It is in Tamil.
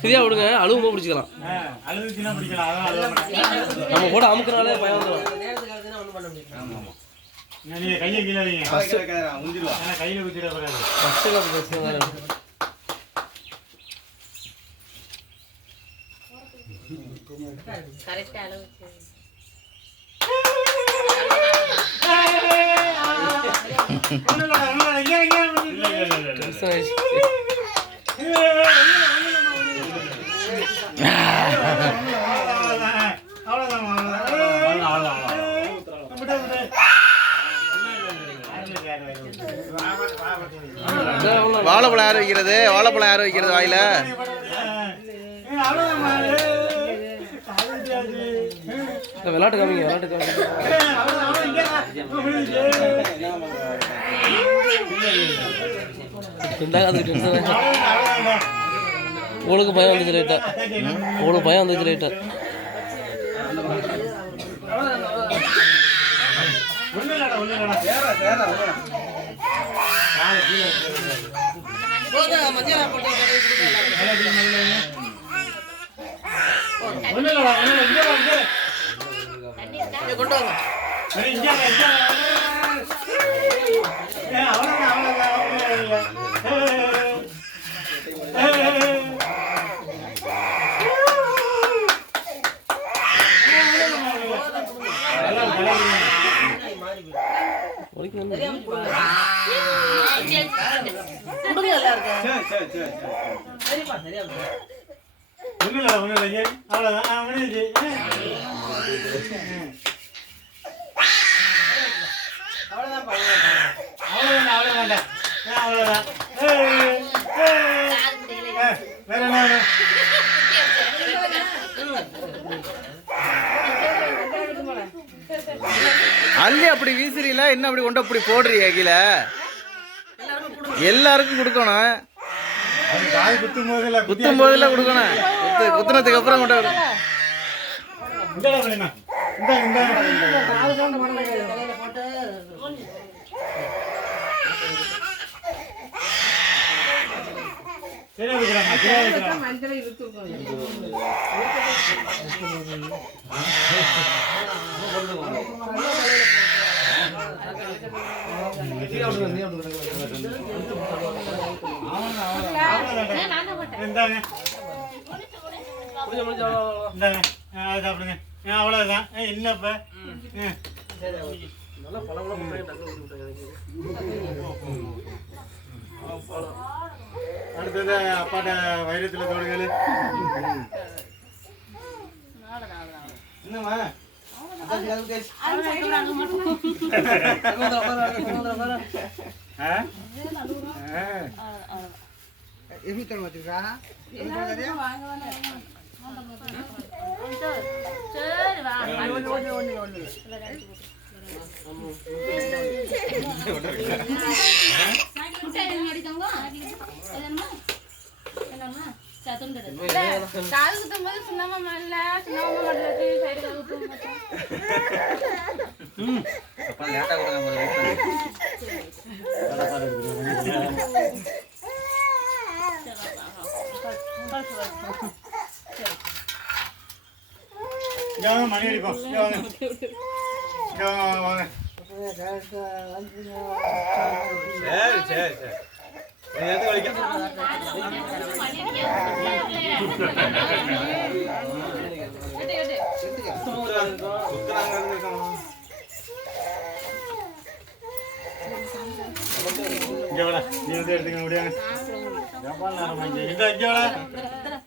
ஃப்ரீயா விடுங்க, அழுவும் பிடிச்சிக்கலாம். நம்ம கூட அமுக்குனாலே பயம் வந்துடும். கையை கீழே வைங்க, கையில குத்திட போறாரு. கரெக்டா அளவு வாழைப்பழம் யார் வைக்கிறது? வாழைப்பழம் யார் வைக்கிறது வாயில? விளையாட்டு காமிங்க, விளையாட்டு காமிங்க. உங்களுக்கு பயம் வந்துச்சு லைட்டா, உங்களுக்கு பயம் வந்துச்சு லைட்டா. கொண்டு வாங்க. அள்ளி அப்படி வீசுறீங்களா என்ன? அப்படி கொண்டு அப்படி போடுறீங்க கீழே? எல்லாருக்கும் கொடுக்கணும். குத்தும் போதுல கொடுக்கணும். குத்துனதுக்கு அப்புறம் கொண்டு அவ்வளவுதான். என்னப்ப அடுத்தது அப்பாட்ட வைரத்துல தோடுகள் என்னம்மா? மணி அடிப்போம். வாங்க. சரி சரி சரி. எது வலிக்க? இங்க வாடா, நீ வந்து எடுத்துக்க முடியாது. ஜப்பான் நேரம் இங்க இங்க வாடா.